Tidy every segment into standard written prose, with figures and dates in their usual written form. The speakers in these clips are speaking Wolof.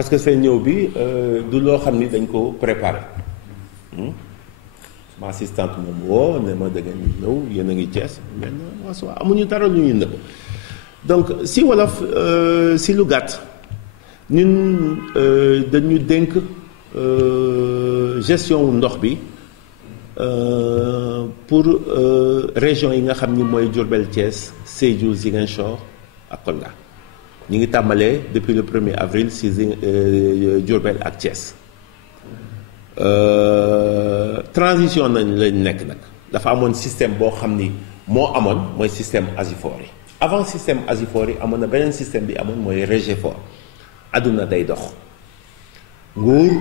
parce que seen ñëw bi du loo xam ni dañ ko préparé. ma assistante moom woo ne ma da ngeen ñëw yéen a ngi Thiès maintenant waaw amuñu dara lu ñuy nëbb donc si wolof si lu gàtt ñun dañu dénk gestion wu ndox bi pour région yi nga xam ni mooy Diourbel Thiès Sédhiou Ziguinchor ak Kolda ñu ngi tàmbalee depuis le 1er avril si Diourbel ak Thiès. Transition nañ lañ nekk nag dafa amoon système boo xam ni moo amoon mooy système Asifor yi avant système Asifor yi amoon na beneen système bi amoon mooy Régefor àdduna day dox nguur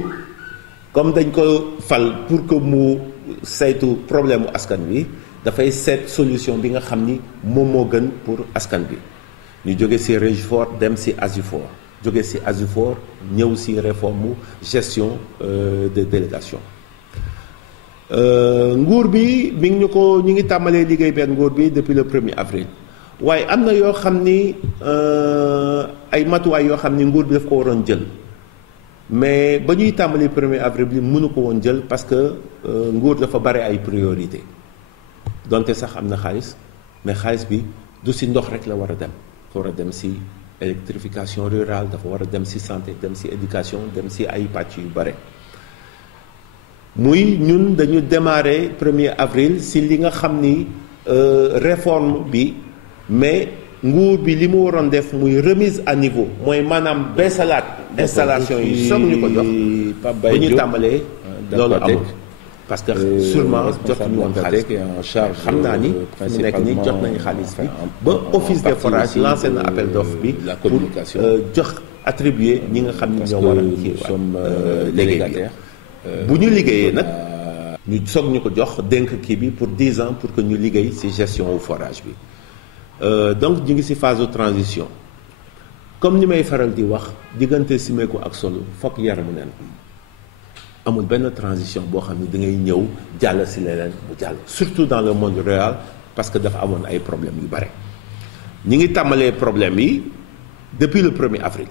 comme dañ ko fal pour que mu saytu problème mu askan bi dafay seet solution bi nga xam ni moom moo gën pour askan bi ñu jóge ci Régefor dem ci Asifor jóge ci Asifor ñëw ci réforme gestion de délégation nguur bi mi ngi ñu ngi tàmbalee liggéey benn nguur bi depuis le 1er avril waaye am na yoo xam ni ay matuwaay yoo xam ni nguur bi daf ko waroon jël mais ba ñuy tàmbali 1er avril bi mënu ko woon jël parce que nguur dafa bare ay priorité donte sax am na xaalis mais xaalis bi du ci ndox rek la war a dem dafa war a dem ci électrification rurale dafa war a dem ci santé dem ci éducation dem ci ay pàcc yu bare muy ñun dañu démarrer 1er avril ci li nga xam ni réforme bi mais nguur bi li mu waroon def muy remise à niveau mooy maanaam beesalaat installation yi soog ñu ko jox ba ñu tàmbalee loolu amul parce que sûrement jotuñu woon xaalis xam naa ni fu mu nekk nii jot nañu xaalis bi ba office des forages lancé na appel d'offre bi pour jox attribuer ñi nga xam ni ñoo war a kii liggéey bu ñu liggéeyee nag ñu soog ñu ko jox dénk kii bi pour 10 ans pour que ñu liggéey ci gestion wu forage bi donc ñu ngi ci phase de transition comme ni may faral di wax diggante simeeku ak solo fokk yaramu neen amul benn transition boo xam ne da ngay ñëw jàll ci leneen mu jàll surtout dans le monde rural parce que dafa amoon ay problèmes yu bare ñi ngi tàmbalee problème yi depuis le 1er avril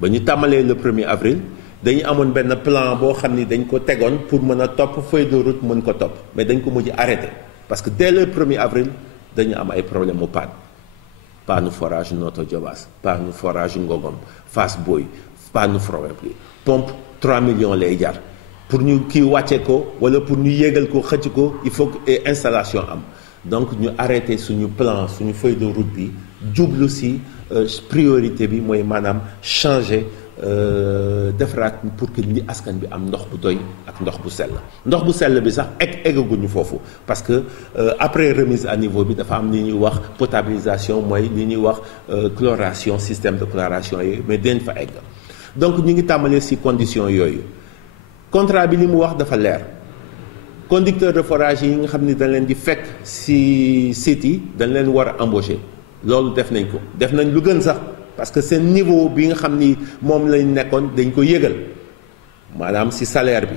ba ñu tàmbalee le 1er avril dañu amoon benn plan boo xam ni dañ ko tegoon pour mën a topp feuille de route mën ko topp mais dañ ko mujj arrêté parce que dès le 1er avril dañu am ay problème mu panne forage Notto Diobass panne forage Ngogom Fass Boye panne forage bi pompe 3 millions lay jar pour ñu kii wàcce ko wala pour ñu yéegal ko xëcc ko il faut que installation am donc ñu arrêté suñu plan suñu feuille de route bi jublu ci priorité bi mooy maanaam changer defaraat pour que ni askan bi am ndox bu doy ak ndox bu sell bi sax eggaguñu foofu parce que après remise à niveau bi dafa am li ñuy wax potabilisation mooy li ñuy wax chloration système de chloration yi mais dañ fa egg donc ñu ngi tàmbalee ci conditions yooyu contrat bi li mu wax dafa leer conducteur de forage yi nga xam ni dañ leen di fekk ci site yi dañ leen war a embaucher loolu def nañ ko def nañ lu gën sax parce que seen niveau bi nga xam ni moom lañ nekkoon dañ ko yëgal maanaam ci salaire bi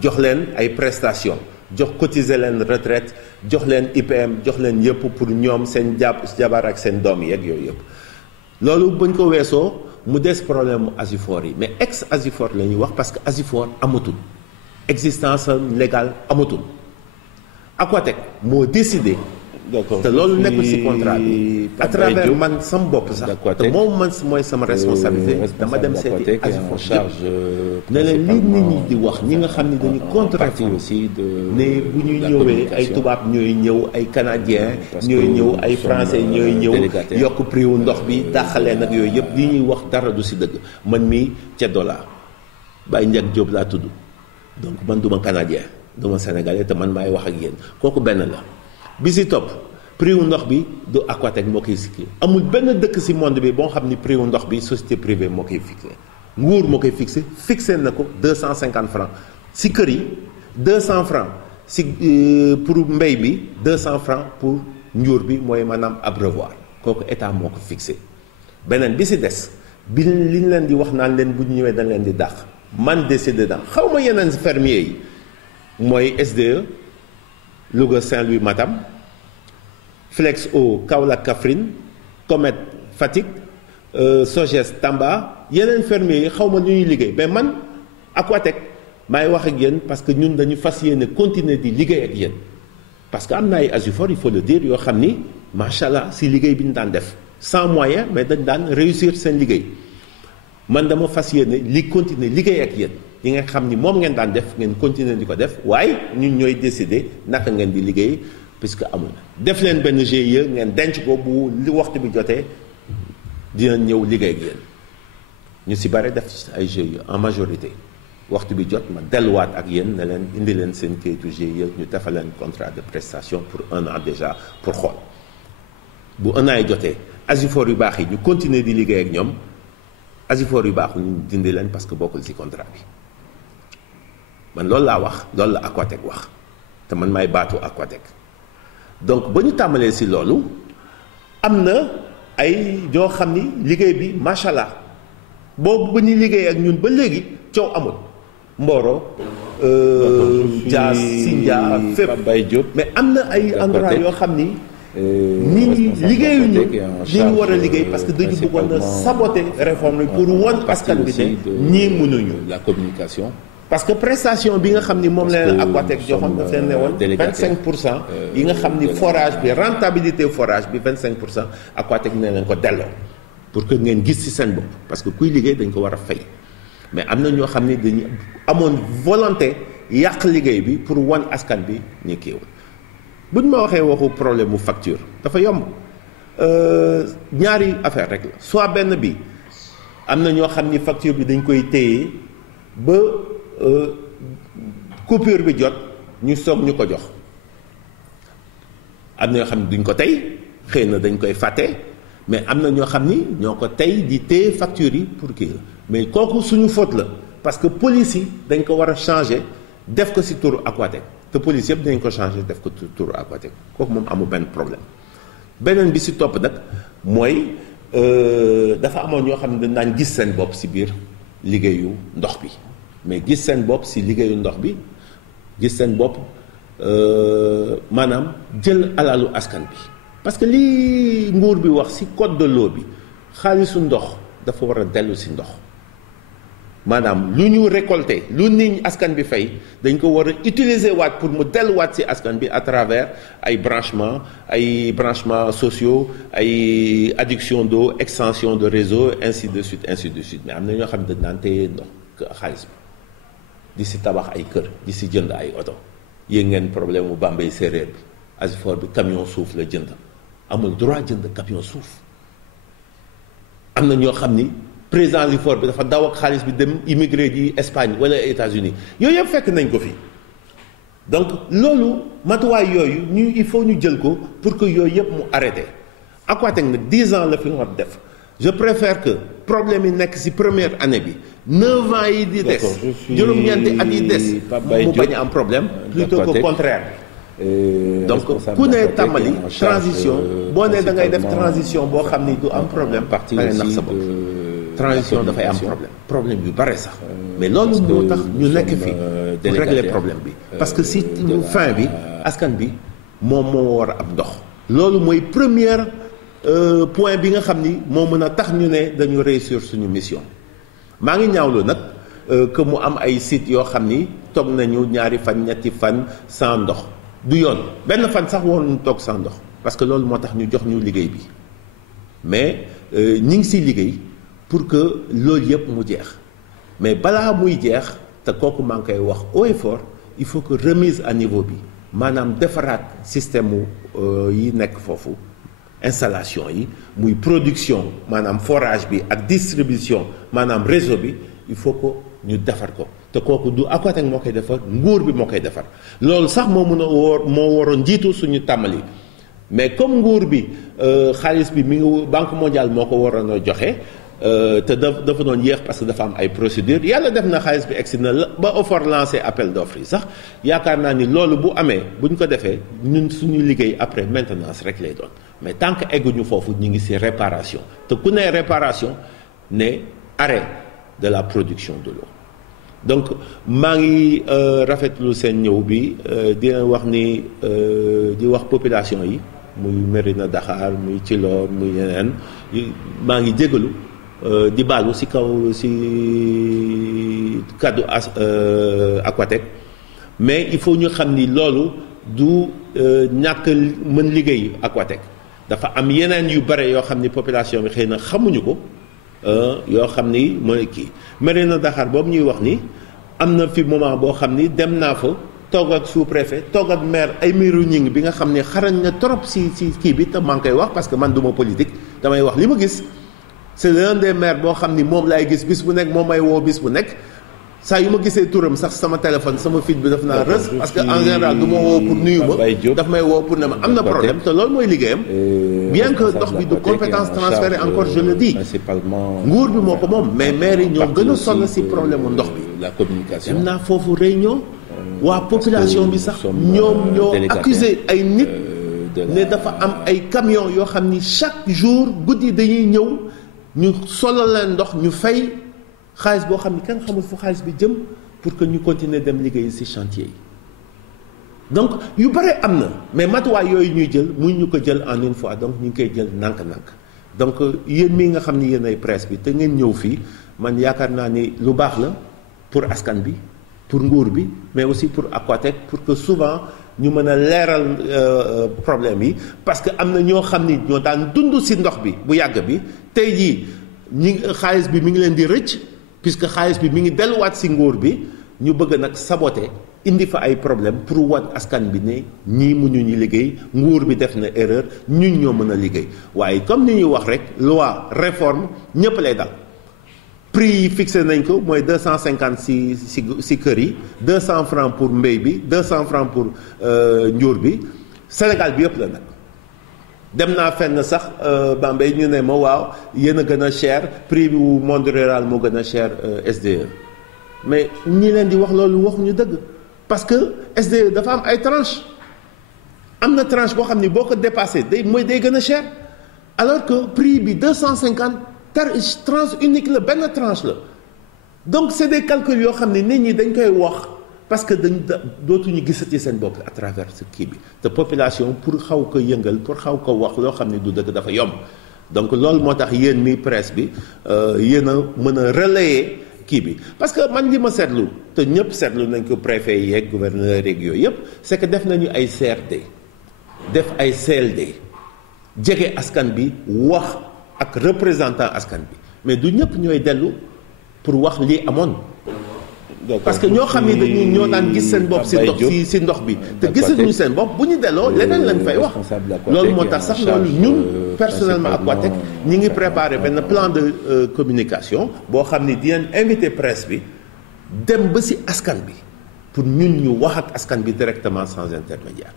jox leen ay prestations jox cotiser leen retraite jox leen IPM jox leen yëpp pour ñoom seen jabar ak seen doom yeeg yooyu yëpp loolu bañ ko weesoo mu des problème mu Asifor yi mais ex Asifor la ñuy wax parce que Asifor amatul existence légale amatul Aquatec moo décidé. te loolu nekk ci contrat bi à travers man sama bopp sax te moom man mooy sama responsabilité dama dem seeti Asifor ne leen li nit ñi di wax ñi nga xam ni dañu contracté aussi ne bu ñu ñëwee ay tubaab ñooy ñëw ay canadiens ñooy ñëw ay français ñooy ñëw yokk prix wu ndox bi dàqalee nag yooyu yëpp li ñuy wax dara du ci dëgg man mii ceddo laa Baye Ndiak Diop laa tudd donc man duma canadien duma sénégalais te man maay wax ak yéen kooku benn la bi ci topp prix wu ndox bi du Aquatec moo koy fixé amul benn dëkk ci monde bi boo xam ni prix wu ndox bi société privée moo koy fixé nguur moo koy fixé na ko 250 francs ci kër yi 200 francs ci pour mbay bi 200 francs pour njuur bi mooy maanaam abreuvoir kooku état moo ko fixé beneen bi ci des bi li ñu leen di wax naan leen bu ñu ñëwee dañ leen di dàq man décidé na xaw ma yeneen fermier yi mooy SDE Louga Saint-Louis Matam Flex Eau Kaolack Kaffrine Comet Fatick Sogès Tamba yeneen fermiers yi xaw ma lu ñuy liggéey mais man Aquatech maay wax ak yéen parce que ñun dañu fas yéene continuer di liggéey ak yéen parce que am na ay Asifor il faut le dire yoo xam ni macha allah si liggéey bi ñu daan def sans moyen mais dañ daan réussir seen liggéey man dama fas yéene li continuer liggéey ak yéen yi nga xam ni moom ngeen daan def ngeen continuer di ko def waaye ñun ñooy décider naka ngeen di liggéey puisque amul def leen benn GIE ngeen denc ko bu li waxtu bi jotee dina ñëw liggéey ak yéen ñu si bare def ay GIE en majorité waxtu bi jot ma delluwaat ak yéen ne leen indi leen seen kayitu GIE ñu defal leen contrat de prestation pour 1 an déjà pour xool bu 1 an yi jotee Asifor yu baax yi ñu continuer di liggéey ak ñoom Asifor yu baax ñu dindi leen parce que bokkul ci contrat bi man loolu laa wax loolu la Aquatech wax te man maay baatu Aquatech donc ba ñu tàmbalee ci loolu am na ay ñoo xam ni liggéey bi macha allah boobu ba ñu liggéey ak ñun ba léegi coow amul Mboro Dia Sindia fépp mais am na ay endroit yoo xam ni nit ñi liggéeyuñu li ñu war a liggéey parce que dañu bëggoon a saboter réforme bi pour won askan bi ne ñii mënuñu la communication parce que prestation bi nga xam ni moom la leen Aquatech joxoon daf leen ne woon 25% yi nga xam ni forage bi rentabilité forage bi 25% Aquatech ne leen ko delloo pour que ngeen gis ci seen bopp parce que kuy liggéey dañ ko war a fay mais am na ñoo xam ni dañu amoon volonté yàq liggéey bi pour wan askan bi ñu kiiwul bu ñu ma waxee waxu problème mu facture dafa yomb ñaari affaire rek la soit benn bi am na ñoo xam ni facture bi dañ koy téye ba coupure bi jot ñu soog ñu ko jox am na ñoo xam ni duñ ko tey xëy na dañ koy fàtte mais am na ñoo xam ni ñoo ko tey di téye facture yi pour kii la mais kooku suñu faute la parce que police yi dañ ko war a changer def ko ci turu Aquatech te police yëpp dañ ko changer def ko turu Aquatech kooku moom amul benn problème beneen bi ci topp nag mooy dafa amoon ñoo xam ne dañ daan gis seen bopp ci biir liggéeyu ndox bi mais gis seen bopp ci liggéeyu ndox bi gis seen bopp maanaam jël alalu askan bi parce que li nguur bi wax ci code de l'eau bi xaalisu ndox dafa war a dellu ci ndox maanaam lu ñu récolté lu nit askan bi fay dañ ko war a utiliser waat pour mu delluwaat ci askan bi à travers ay branchements sociaux ay adduction d'eau extension de réseau ainsi de suite mais am na ñoo xam ne dañ naan téye ndox xaalis bi di ci tabax ay kër di ci jënd ay oto yéen ngeen problème mu Bambey séeréer bi Asifor bi camion suuf la jënd amul droit jënd camion suuf am na ñoo xam ni président Asifor bi dafa daw ak xaalis bi dem immigré di Espagne wala États-Unis yooyu yëpp fekk nañ ko fi donc loolu matuwaay yooyu il faut ñu jël ko pour que yooyu yëpp mu arrêté Aquatech nag 10 ans la fi war def je préfère que problème yi nekk ci première année bi 9 ans yi di des juróom-ñeenti at yi des mu bañ a am problème plutôt que contraire donc ku ne tàmbali transition boo ne da ngay def transition boo xam ni du am problème pare nax sa bopp transition dafay am problème yu bare sax mais loolu moo tax ñu nekk fii pour régler problème bi parce que si fin bi askan bi moom moo war a am ndox loolu mooy première point bi nga xam ni moo mën a tax ñu ne dañu réussir suñu mission maa ngi ñaawlu nag que mu am ay sites yoo xam ni toog nañu ñaari fan ñetti fan sans ndox du yoon benn fan sax waroon toog sans ndox parce que loolu moo tax ñu jox ñu liggéey bi mais ñi ngi siy liggéey pour que loolu yëpp mu jeex mais balaa muy jeex te kooku maa ngi koy wax haut et fort il faut que remise à niveau bi maanaam defaraat système yi nekk foofu installation yi muy production maanaam forage bi ak distribution maanaam réseau bi il faut que ñu defar ko te kooku du Aquatech moo koy defar nguur bi moo koy defar loolu sax moo mën a moo waroon jiitu suñu tàmbali mais comme nguur bi xaalis bi mi ngi Banque mondiale moo ko waroon a joxe te dafa doon yéex parce que dafa am ay procédures yàlla def na xaalis bi egsi na ba OFOR lancé appel d'offres yi sax yaakaar naa ni loolu bu amee bu ñu ko defee ñun suñu liggéey après maintenance rek lay doon mais tant que egguñu foofu ñu ngi ci réparation te ku ne réparation ne arrêt de la production de l'eau donc maa ngi rafetlu seen ñëw bi di leen wax ni di wax population yi muy Mérina Dakhar muy Thilor muy yeneen maa ngi jégalu di baalu si kaw si kaddu Aquatech mais il faut ñu xam ni loolu du ñàkk mën liggéey Aquatech dafa am yeneen yu bare yoo xam ni population bi xëy na xamuñu ko yoo xam ni mooy kii Mérina Dakhar boobu ñuy wax ni am na fi moment boo xam ni dem naa fa toog ak sous-préfet toog ak maire ay miiru ñing bi nga xam ne xarañ na trop si kii bi te maa ngi koy wax parce que man duma politique damay wax li ma gis c'est l'un des maires boo xam ni moom laay gis bis bu nekk moom may woo bis bu nekk saa yu ma gisee turam sax sama téléphone sama feed bi daf naa rës parce que en général du ma woo pour nuyu ma daf may woo pour ne ma am na problème te loolu mooy liggéeyam bien que ndox bi du compétence transférée encore je le dis nguur bi moo ko moom mais maire yi ñoo gën a sonn si problème mu ndox bi la communication dem naa foofu réunion waa population bi sax ñoom ñoo accusé ay nit ne dafa am ay camions yoo xam ni chaque jour guddi dañuy ñëw ñu solo leen ndox ñu fay xaalis boo xam ni kenn xamul fu xaalis bi jëm pour que ñu continuer dem liggéey ci chantier yi donc yu bare am na mais matuwaay yooyu ñuy jël muy ñu ko jël en une fois donc ñu ngi koy jël nànk-nànk donc yéen mii nga xam ni yéen ay presse bi te ngeen ñëw fii man yaakaar naa ni lu baax la pour askan bi pour nguur bi mais aussi pour Aquatech pour que souvent ñu mën a leeral problème yi parce que am na ñoo xam ni ñoo daan dund ci ndox bi bu yàgg bi tey jii ñi xaalis bi mi ngi leen di rëcc puisque xaalis bi mi ngi delluwaat ci nguur bi ñu bëgg nag saboter indi fa ay problème pour wan askan bi ne ñii mënu ñu liggéey nguur bi def na erreur ñun ñoo mën a liggéey waaye comme ni ñuy wax rek loi réforme ñëpp lay dal prix yi fixé nañ ko mooy 250 ci kër yi 200 francs pour mbéy bi 200 francs pour njuur bi Sénégal bi yëpp la nag dem naa fenn sax Bambey ñu ne ma waaw yéen a gën a cher prix bi wu monde rural moo gën a cher SDE mais ñi leen di wax loolu waxuñu dëgg parce que SDE dafa am ay tranche am na tranche boo xam ni boo ko dépassé day gën a cher alors que prix bi 250 tranche unique la benn tranche la donc c'est des calculs yoo xam ne nit ñi dañ koy wax parce que dootuñu gisati seen bopp à travers ce kii bi te population pour xaw ko yëngal pour xaw ko wax loo xam ne du dëgg dafa yomb donc loolu moo tax yéen mi presse bi yéen a mën a relayer kii bi parce que man li ma seetlu te ñëpp seetlu nañ ko préfet yeeg gouverneur yeeg yooyu yëpp c'est que def nañu ay CRD def ay CLD jege askan bi wax ak représentant askan bi mais du ñëpp ñooy dellu pour wax lii amoon parce que ñoo xam ni dañuy ñoo daan gis seen bopp ci ndox bi te gisatuñu seen bopp bu ñu delloo leneen lañ fay wax loolu moo tax sax loolu ñun personnellement Aquatech ñi ngi préparé benn plan de communication boo xam ni dinañ invité presse bi dem ba ci askan bi pour ñun ñu wax ak askan bi directement sans intermédiaire